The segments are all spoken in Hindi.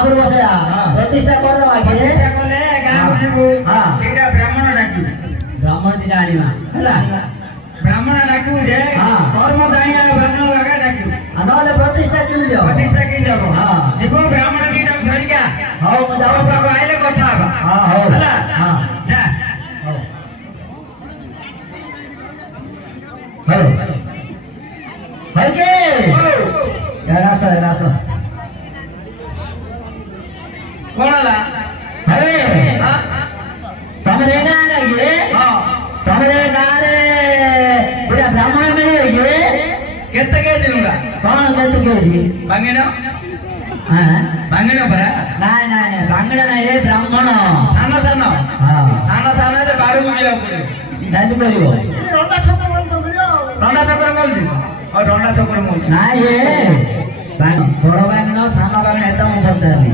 प्रतिष्ठा कर प्रतिष्ठा कले गाँव जीवु एटा ब्राह्मण डाकि ब्राह्मण दिन आनिमा हला ब्राह्मण डाकु जे कर्म दानिया ब्राह्मण वागा डाकु अनले प्रतिष्ठा किन दियो प्रतिष्ठा किन दियो जीवु ब्राह्मण दीटा धरिका हां म जाओ बाबा आइले कथा बा हां हला हां जा हेलो हलके रास कोणाला अरे तमरे गाने गे तमरे गाने पूरा ब्राह्मण में गे केते के दिनुगा कौन केते के जी बांगेना हां बांगेना बरा नाही बांगडा नाही रे ब्राह्मण साना साना हां साना रे बाडू बुजिया पड़े दादी परियो रंडा छकर बोल तो मिलियो रंडा छकर बोल जी और रंडा छकर बोल नाही रे थोड़ा बांगड़ा साना बांगड़ा एता मु पचारली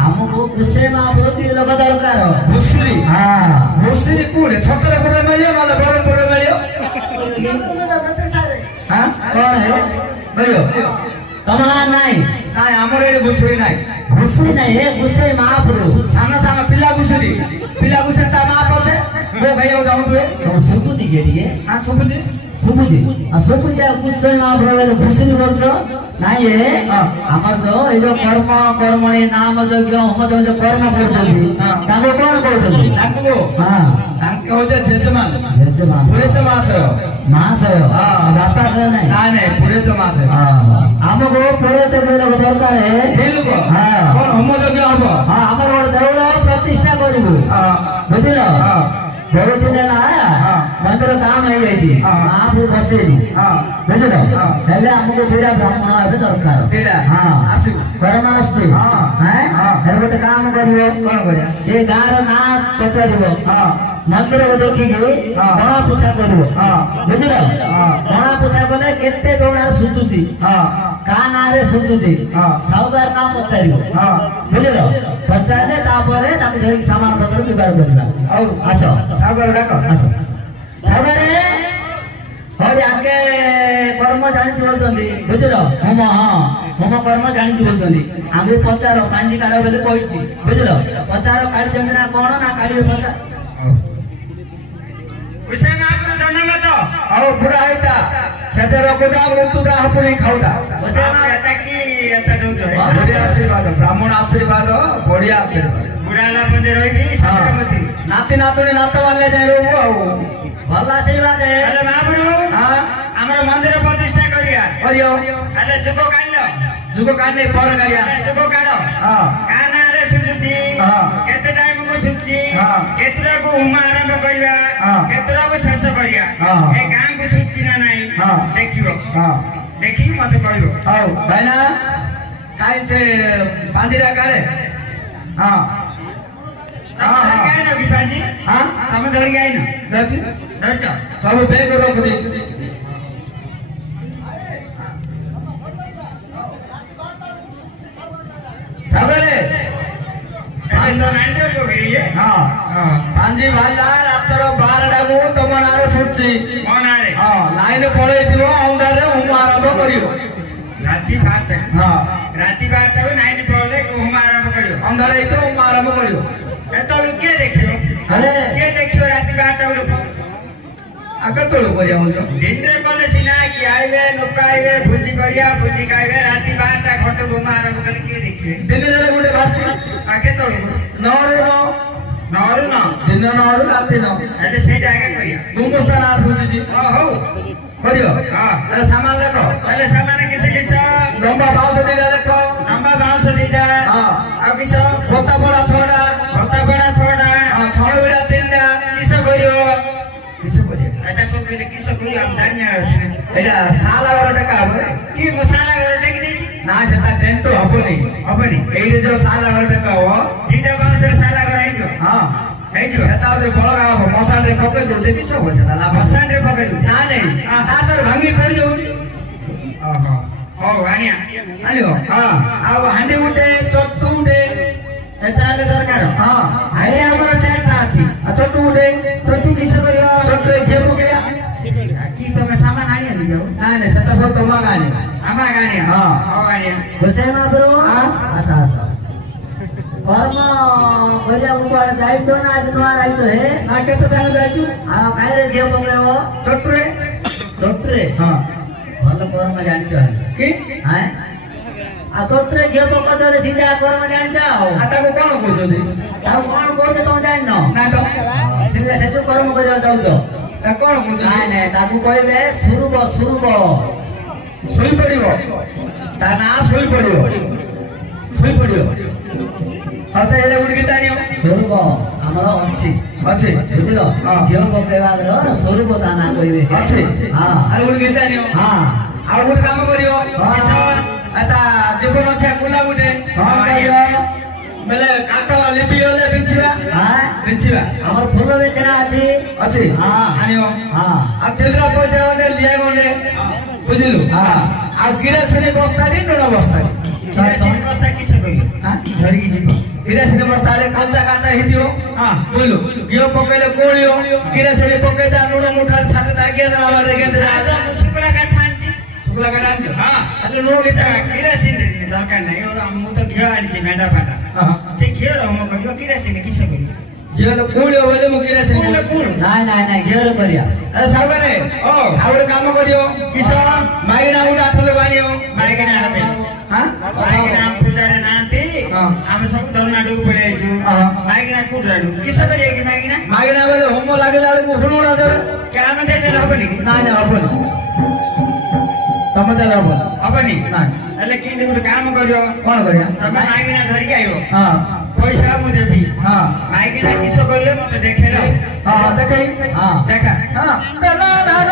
हमको गुस्से में आपरोती लोग दरकार घुसरी हां घुसरी कोले छकर पुरे मिलियो माले बरम पुरे मिलियो हां कौन है मिलियो तमला नाही नाही हमर एडे घुसरी नाही हे गुस्से महाप्रभु साना पिला घुसरी ता माप छे वो भैया जाऊ तू सुबुदी गेडिए हां सुबुदी सुबुजी गुस्से महाप्रभु घुसरी बोलछ नाही हे हमर तो ए जो कर्मणी नाम यज्ञ होम जो कर्म करछथि ताको कोन कहछथि ताको हां ताको होते जजमान पुरे तो मास बापा से नहीं पुरे तो मास हमको पुरे तो दरकार है दिलको कोन होम यज्ञ हबो हां हमर देउल प्रतिष्ठा करिबु बुझिलो बहुत दिन आया मंदिर काम है ये आप बसेनी बुझिलो हेले हमको दुटा ब्राह्मण आबे दरकार दुटा हां आसु कर्म आसु हैं हेले गोटे काम करिवो कोन करिया ए गार ना पचारिवो मंदिर को देखिके बड़ा पूछा करिवो बुझिलो बड़ा पूछा कले केते दोणा सुतुची का ना रे सुतुची साउदार नाम पचारिवो बुझिलो पचारे तापरे ताके धरि सामान पत्र बिगाड़ करना और आसो सागर डाको आसो सागर और आके कर्म जानि बोलतंदी बुझिलो होम कर्म जानि बोलतंदी आगे पचारो कांजी काढो बेले कहिची बुझिलो पचारो काढी चंद्रा कोन ना काढी पचार उसे मापुर धन्यवाद और बुरा आइता सदर कोदा मृत्युदा हपुरी खाउदा उसे माता की एता दउतो बढ़िया आशीर्वाद ब्राह्मण आशीर्वाद बढ़िया आशीर्वाद बुढ़ाला पदे रहिबी छत्रपति नाती नातुनी नाता वाले जाय रहबो भल आशीर्वाद है हेलो मापुर हां हमर मंदिर प्रतिष्ठा करियो हेले जुको काढने पर गाड़िया जुको काढो काना रे सुजुती केते टाइम को सुची केतरा को उमा आरंभ करिया केतरा को शेष करिया ए गां को सुची ना नाही देखियो देखि मत कहियो हां भाईना काई से बांधीरा कारे हां काई न की बांधी हां तमे धरि गाई न धरछ सब बैग रख देछ सबरे पांजी भाला रातर 12 को तमनार सुची मनारे लाइन पळे दियो औंडारे हुम आरंभ करियो राती 12 राती 12 को लाइन पळे हुम आरंभ करियो औंडारे इतो हुम आरंभ करियो एतो के देखियो अरे के देखियो राती 12 को आगे तोड़ करिया हो दिन रे कोने सिना कि आइबे नुकाइबे भुजी करिया भुजी खाइबे राती 12 घंटा घुमा आरंभ कर के देखिए दिन रे गोटे बात आगे तोड़ 9 रे 9 नहरू न दिन नहरू राति न अहिले सेटा के गरिया गुमुस्ता ना सुजी हौ गरियो अरे सामान लेको अहिले सामान किछ लम्बा बाउस दिला लेको लम्बा बाउस दिला आ किछ बोता बडा छोडा छोडा बिडा तिनडा किछ गरियो এটা সব মিলে কিছ করি আমি জানি না এটা সালা গরে টাকা হবে কি মশালা গরে টাকা দেই না সেটা টেন্টো হবনি এইটা যে সালা গরে টাকা হো এটা বাউসের সালা গরে আইছো এইছো সেটা ওদের বড় গাব মশাল রে পকে দে কিছ হবে সেটা লাভ মশাল রে পকে দে না নেই তার ভাঙি পড়ি যাଉଛି হো আনিয়া আনিও ଆଉ ହାଣ୍ଡି ଉଠେ ଚଟୁ ଉଠେ এটা হলে দরকার আরে আমার চারটা আছে চটু উঠে চটু কিছ করিও চটুরে ঘিয়ে পকেয়া কি তুমি সামান আনিয়া নি যাও না না সেটা সব তোমা গানি আমা গানিয়া হো গানিয়া বসে মা ব্রো আচ্ছা আচ্ছা কর্ম করিয়া কুয়াড়ে যাইছো না আজ নয়া যাইছো হে না কেতে দিন যাইছো আর কাইরে ঘিয়ে পকেও চটুরে ଭଲ କର୍ମ ଜାଣିଛ କି ଆଉ ତୋଟରେ ଝିଅ ପକଉଛ ସିଧା କର୍ମ ଜାଣିଛ ଆଉ ତାକୁ କଣ କହୁଛନ୍ତି ତାକୁ କଣ କହୁଛ ତମେ ଜାଣିନ ନା ତ ସିଧା ସେଠୁ କର୍ମ କରିବାକୁ ଯାଉଛ କଣ କହୁଛ ନାଇଁ ନାଇଁ ତାକୁ କହିବେ ସୁରୁବ ଶୋଇପଡିବ ତା ନାଁ ଶୋଇପଡିବ ଆଉ ତ ଏଇଟା ଗୋଟେ ଗୀତା ନିଅ ସ୍ୱରୂପ ଆମର ଅଛି ବୁଝିଲ ଝିଅ ପକେଇବାର ସ୍ୱରୂପ ତା ନାଁ କହିବେ ଅଛି ଆଉ ଗୋଟେ ଗୀତା ନିଅ ଆଉ ଗୋଟେ କାମ କରିବ ତା ଜୀବନ ଥିବା କୁଲା ଗୋଟେ ବେଲେ କାଟ ଲିପି ଗଲେ ବିଞ୍ଚିବା ଆମର ଫୁଲ ବେଚଣା ଅଛି ଆଣିବ ଆଉ ଚିଲ୍ଡ୍ରା ପଇସା ଗଣ୍ଡେ ଲିଆ ଗଣ୍ଡେ ବୁଝିଲୁ ଆଉ କିରାସିନି ବସ୍ତାନି ନୁଣ ବସ୍ତାନି କିରାସିନି ବସ୍ତା କିସ କରିବ ଧରିକି ଯିବ किरासिनी बस्ता कंचा काटा हिटियो बोलो घिओ पकेले कोळियो किरासिनी पकेदा नुण मुठार छाते दागिया दला मारे गेते आदा शुक्ला काट आनछि अरे नुण गीता किरासिनी दरकार नाही मु तो घिओ आनछि मेंढा फाटा जे घिओ र हम कहलो किरासिनी किस करी घिओ ल कोळियो बोले मु किरासिनी नाही घिओ ल करिया अरे सावरे आउडे काम करियो किस माइना उडा आठले बानियो माइगणा आबे माइगणा पूजारे नांती आमे सब धरनाडू पड़े आइछु माइगणा कुडराडू किस करिए कि माइगणा बोले होमो लागेला मु हुणुडा दे काम दे दे हबनी नाही हबनी तमते हबनी नाही अले किंदी गुड काम करियो कोन करिया तमे माइगणा धरि आइयो पैसा मु देबी माइगणा किस करियो मते देखेलो देखै देखा ना ना ना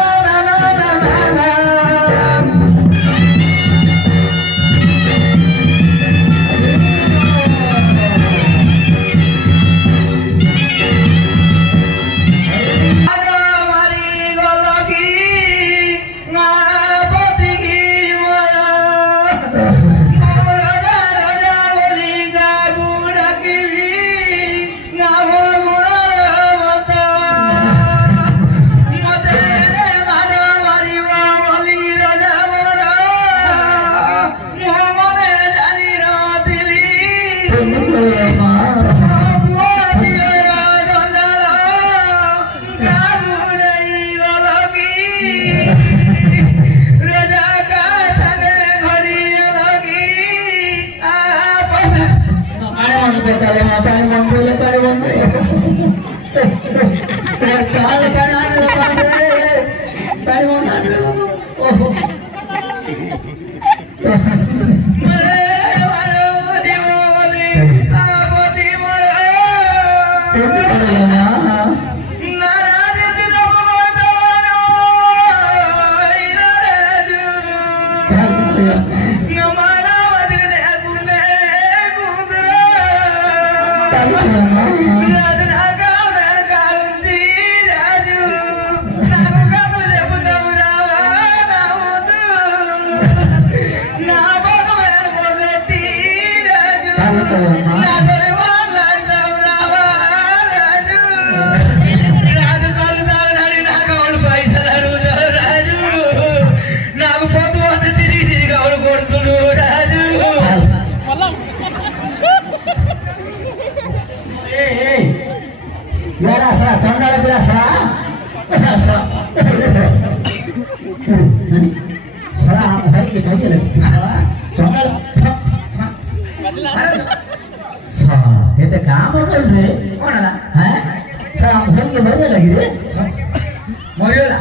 मरिगला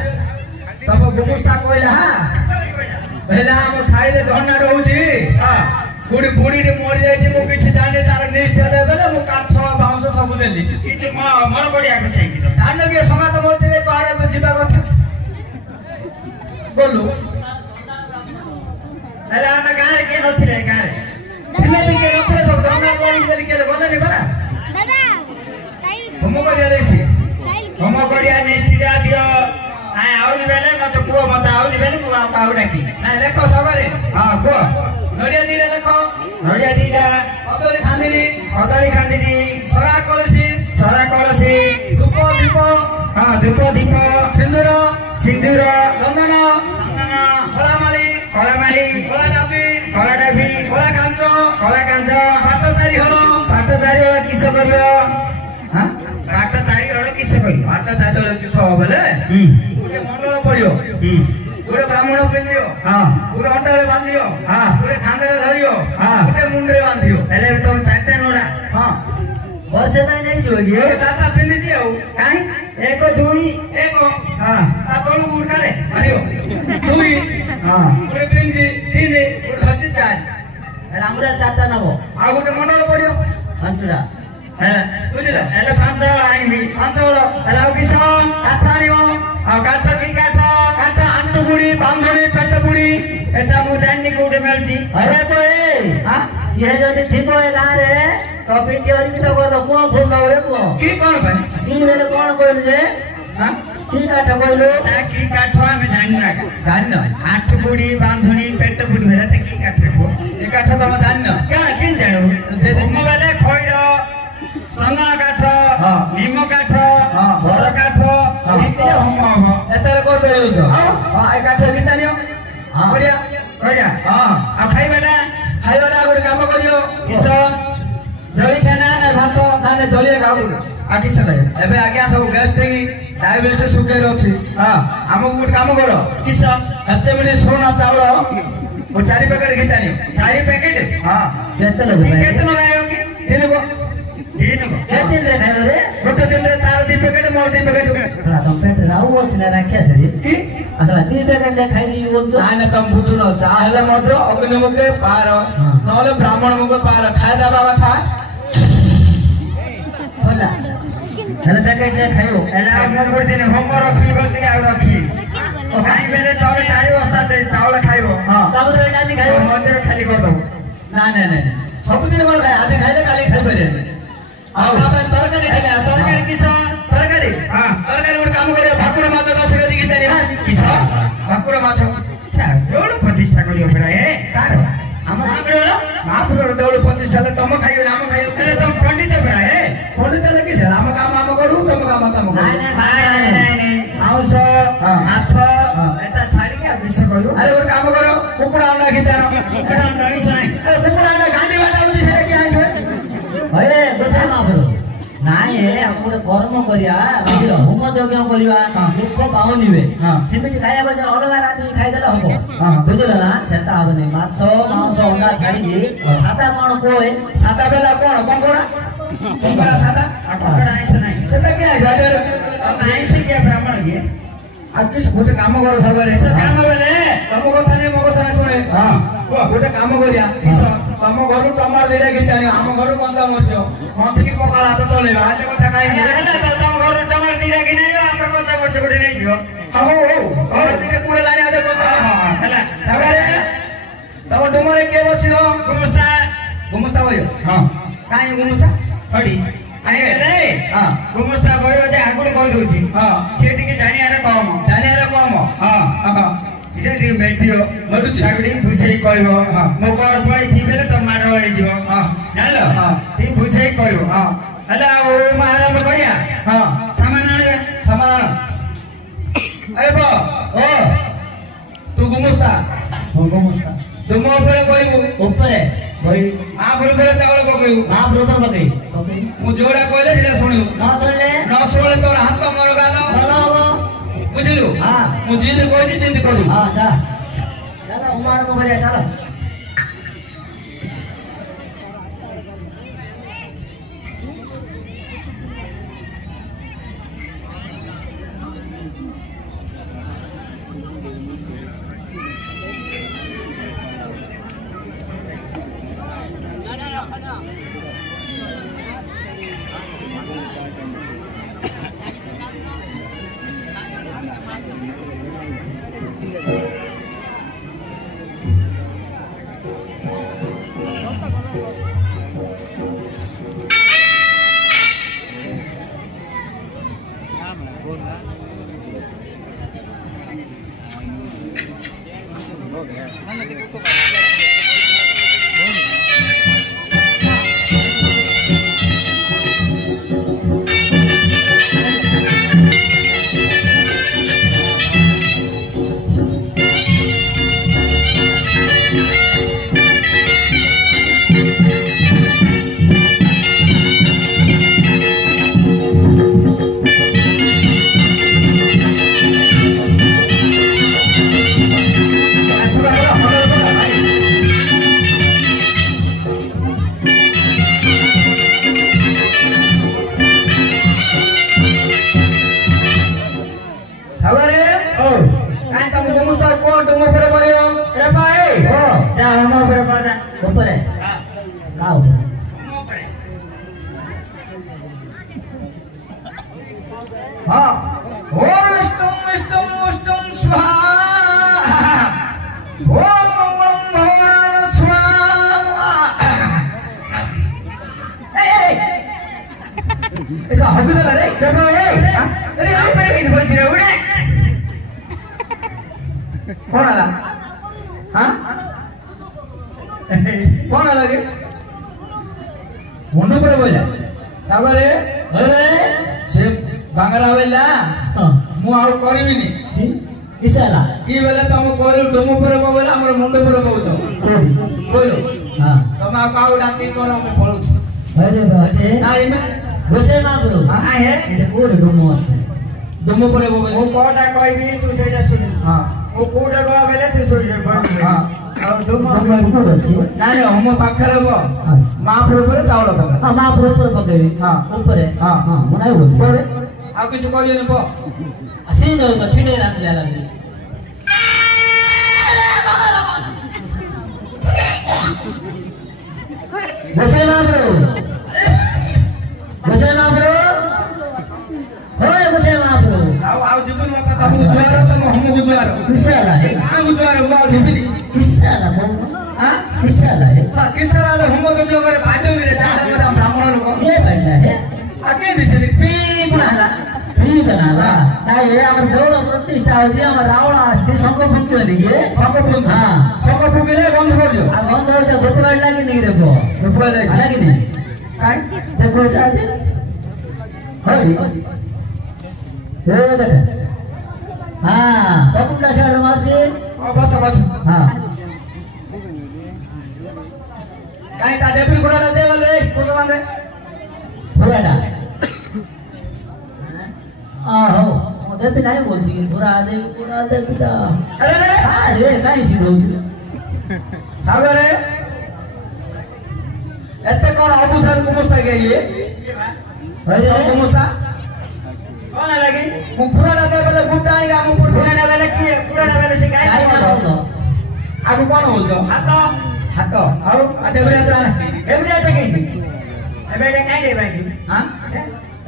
तब गुमुस्ता कहला पहला हम साइड धरना रहउची बुढ़ी बुढ़ी रे मर जाई छी मु किछि जाने तार निष्ठा देबेले मु काठ बाउंस सब देली कि तो मन बढ़िया को सही कि तो जान के समाज मते पहाड़ तो जिबा कथा बोलू हेला हम गारे के नथिले गारे थिले भी के नथिले सब धरना कोई गेली के बोले नि बरा दादा हम करिया लेछि हम करिया निष्ठा दियो आय आउनी बेले मत को मत आउनी बेले को काउ डाकी ना लेखो सबरे हां को नडिया दिरे लेखो नडिया दीटा कदली खांदिनी सरा कलसी धूप दीप हां धूप दीप सिंदूर चंदन कलामाली कला डाबी कला कांच पाट चारि हलो किस करियो हां पाट तारी हलो किस करियो पाट चारि हलो किस होबले गोटे मंडल पड़ियो गोटे ब्राह्मण पिंदियो गोटे अंटारे बांधियो गोटे खांदरे धरियो गोटे मुंडरे बांधियो हेले तुम चारटे नोडा बसे में नहीं जो ये चारटा पिंदी छी आउ काई 1 2 एक ता तोलु उड़कारे मारियो 2 गोटे पिंदी 3 गोटे धरती 4 हमरा चारटा नबो आ गोटे मंडल पड़ियो अंतरा बुझिला हेले 5 आनिबी 5 हलो हेला किस काठ आनियो काठ की काठ काठ आंटू गुड़ी बांधुड़ी पेट गुड़ी एटा मु जानि कोठे मिलची अरे कोई हां ये जदी थिबो ए गां रे तो पिटी और की तो कर दो को फूल दो रे को की कोन भाई तीन बेले कोन कोइल जे हां की काठ कोइलो ता की काठ हमें जानना जान्न आठ गुड़ी बांधुड़ी पेट गुड़ी भेला ता की काठ को ए काठ तो हम जान्न क्या किन जानो जे हम बेले खइर चंदन काठ नीम काठ बर काठ इते हम हम एतर कर दे तो हां ए काठ कितानियो हां बढ़िया हां आ खाइबाटा गोटे काम करियो किस जली खाना ना भात नाले जलिए खाऊ आ किस खाइ एबे आज्ञा सब गेस्ट की डायबिटीज सुगर अछि हमको गोटे काम करो किस एते मिनी सोना चावल वो 4 पैकेट कितानियो 4 पैकेट हां केते लोग केते न आयोगी तीन को केते रे खाइलो रे गोटे दिन रे तार 2 पैकेट मोर 2 पैकेट सरा तुम पेट राहु ओछना राख्या सरी की असला 2 पैकेट ले खाइ दी बोलछो ना तम बुझुन चाहले मध्य अग्नि मुखे पार नहले ब्राह्मण मुखे पार खाय दबा कथा सला हेले पैकेट ले खाइयो एला मन गुड़ दिन हम रखी बलती आ रखी खाइ बेले तोरे 4 बस्ता दे चावल खाइबो हां तब तो डाली खाइयो मंदिर खाली कर दबो ना सब दिन कोन खाय आज खाइले काली खाइ बरे आ साबे तरकारी खाइले तरकारी किस तरकारी हां तरकारी गोटे काम करे भाकुर माछ 10 केजी कितानी किस भाकुर माछ देउड़ प्रतिष्ठा करियो फेरा ए कार हाम्रो महापुर देउड़ प्रतिष्ठा ले तम खाइयो नाम खाइयो ए तुम पंडित फेरा ए पंडित ले किस हम काम करू तम काम तम करू नहीं मांस माछ एता छाड़ी के विषय कहियो अरे गोटे काम करो कुकुड़ा अंडा खितानो कुकुड़ा नहीं सही कुकुड़ा अंडा गांडी वाला बुझी से क्या है अरे बसा माबरो नाए हम गोटे कर्म करिया बुझिलो होम यज्ञ करिया दुख पाउनिबे सेमिति खाया बजा अलगा राती खाइ देला हबो बुझिलो ना सेता हबने माछ मांस अंडा छाडी दे सादा कोन कोए सादा बेला कोन कंकोड़ा कंकोड़ा सादा कुकुड़ा आइस नहीं सेटा क्या है गाडर आइस के ब्राह्मण के आ किस गोटे काम करो सबरे ऐसा काम बेले तम कथा नहीं मो कथा नहीं सुने हां गोटे काम करिया किस तम घरु टमाटर देरा खितानी हम घरु कंचा मरच मंत्री पकाला तो चलेगा आले कथा काई हेला तो तुम घर टमाटर दिरा कि नहीं हमर कोता बच्च गुडी नहीं दियो हो और दिके कुड़े लाने आदे कथा हेला सबरे तम डुमरे के बसियो गुमस्ता भयो हां काई गुमस्ता पड़ी आइ बेले हां गुमस्ता भयो जे आगुड कहि दोछि हां सेठी के जानियारे कम हां हां इरे रे मेटियो मडुची आगुडी बुझै कहबो मो कोड पळै थिबेले त माडो होई जिवो जानलो ती बुझै कहबो हेला ओ महाराज करिया सामान आने अरे बो ओ तू गुमस्ता डुमो ऊपर कहबो ऊपरे भाई महापुर पे चावल पकइबो महापुर पर पकई मु जोड़ा कहले सेटा सुनियो न सुनले तोर हाथ मोर गालो बोलो बुझिलु हां मु जिद कहनी सिंध करू हां जा चलो उमर को भरिया चलो ऊपर है का हाँ ओम विष्णु स्वाहा ओम मंगलम भगवान स्वाहा ऐसा हगुदला रे अरे यहाँ पर किधर बोल रहे हो उड़े कौन आला हाँ कौन आला रे मुंडू पर बोला साबरे अरे से बांगला वेला मु आउ करबिनी किसला की बेला तम कहलु डोमो पर बोला हमर मुंडू पर कहउछ बोलो हां तम काउ डाकी कर हम पळुछ अरे बाटे नाइ में गोसे मा ब्रो हां हे एटे कोड डोमो আছে डोमो पर बोले ओ कोटा कहबी तू सेटा सुन हां ओ कोटा बा बेले तू सुन हां और डोमो कोड ଅଛି नाइ हम पाखरे बो हां महाप्रभु पर चावल पका हां महाप्रभु पर पकेबी हां ऊपर है हां हां मनाइ बोल पर आ किछ करियो न बो असे न छिडे राखले लागे गोसे मा ब्रो होय गोसे मा ब्रो आउ जीवन में पता हूं जुआर तो हम गुजुआर किसला है आ गुजुआर बो जीवनी किसला बोल हां किसला है सा किसरा हम तो जो करे पाडो रे जा ब्राह्मण लोग के बैठला है आके दिसे पी पुनाला ಈ ಬನಾಲ ನಾಯಿ ಅವರ ಗೌಡ ಪ್ರತಿಷ್ಠೆ ಆಗಿ ಅವರ ರಾವಣ ಆಸ್ತಿ ಸಂಘ ಫುಕ್ಕಿವನಿಗೆ ಹಾ ಸಂಘ ಫುಕ್ಕಿಲೆ ಬಂದ್ ಕೊಡ್ಜೋ ಆ ಬಂದ ವರ್ಷ ಗೊತ್ತುಗಳಾಗಿ ನೀರಬೇಕು ಗೊತ್ತುಗಳಾಗಿ అలాగే काय देखो चाहते होय हे देख हां पपुला शाळ मारते बस बस हां काय ता डेबिल कोडाला देवाले कोस बांधे पुराडा आहो मोदे पे नाही बोलती पुरा दे पिता अरे काय शिकवतो सागरे एते कोण अबुथार कुमस्ता गेले अरे कुमस्ता कोण लागे मु पुराडा देवाले गुड्डाणी आ मु पुराणा वाला की पुराणा वाला से काय काय बोलतो आगु कोण होतो हात आउ आ देवरे आता एवढे आता काय एबे काय रे बाई हां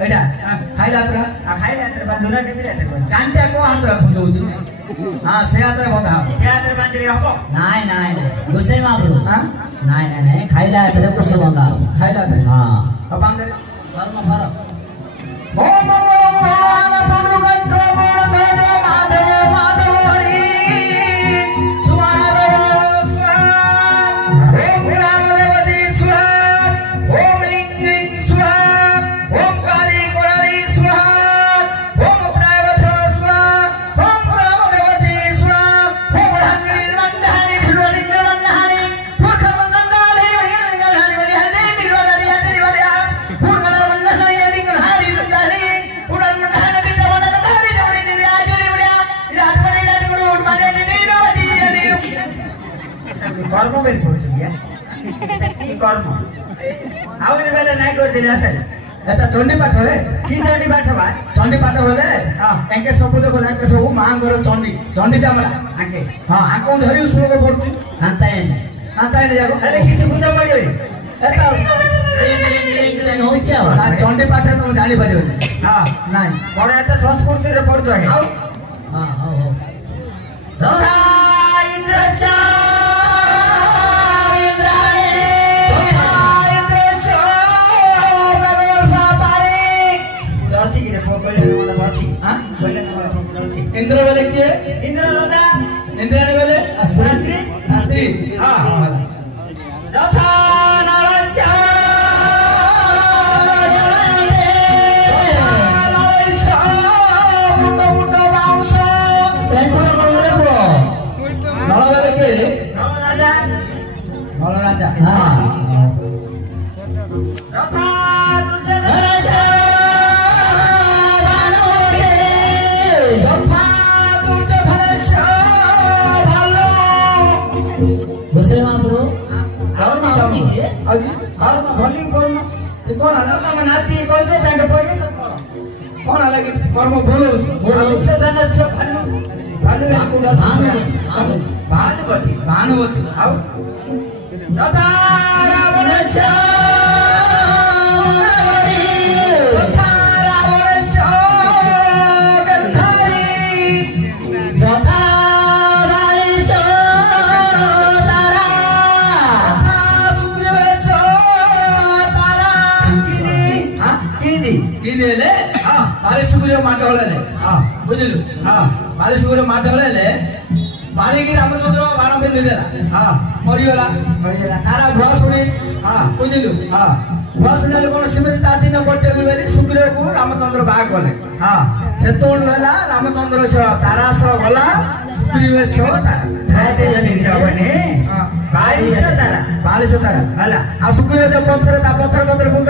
एडा खाइला तरा आ खाइला तर बांधुना टेबले आता कांट्या को हात समजौची हां से आता बंधा या तर बांधले हबो नाही नाही गोसे मा ब्रो हां नाही नाही नाही खायला तर कसं बंगा खाइला तर हां अब बांधे कर्म फरक ओम भगवान पंडुगंठ बोल धरे माधव माधव हरि सुमाधव स्वाहा ओम रामदेवती स्वाहा ओम लिंग लिंग स्वाहा ओम काली कोराली स्वाहा ओम प्रायवथ स्वाहा ओम रामदेवती स्वाहा ओम हरि मंडानि धिरोनि मंडानि मूर्ख मंडानि हिरण्यगर्भानि वरिहरि निर्वलरि हरि वरिया मूर्ख मंडानि हरि हरि मंडानि उड़न मंडानि विद्यावन मंडानि जवनि निर्याजि वरिया राजमणि राजगुरु उड़माने निरवति हरि कर्म में पहुंच गया की कर्म आउने बेला नाही करते जाते एता चंडी पाठ रे की चंडी पाठ बा चंडी पाठ होले हां एके सब देखो एके सब मांगर चंडी चंडी जामला आके हां आको धरि श्लोक पढछु हातायने हाताय जागो अरे किछ बुझा पड़ियो एता होती आवा चंडी पाठ तुम जानि परियो हां नाही बड़ा एता संस्कृति रे पड़तो है हां हां हो धरा इंद्रशा इंद्राणी अच्छी की रे पोकले वाला अच्छी हां इंद्र राजा इंद्राणी बोले अस्त्री अस्त्री हाँ यथा नरस्य राजा बसे महाप्रभु कौन नाती कह दे पड़े कौन अलग कर्म बोलो भानुवती भानुवती आओ तथा रावणश्च बुझलु बालेश्वर माटले बालिकी रामचंद्र बाण पिंधिदेला मरीगला तारा भुआ शुणी बुझलु भुआ शुणी कौन सेमती ता दिन बटे बोली सुग्रीव को रामचंद्र बाहा कले से रामचंद्र सह तारा सह गला सुग्रीव सह तारा बालिश तारा आ सुग्रीव पत्थर पत्थर पत्थर मुंड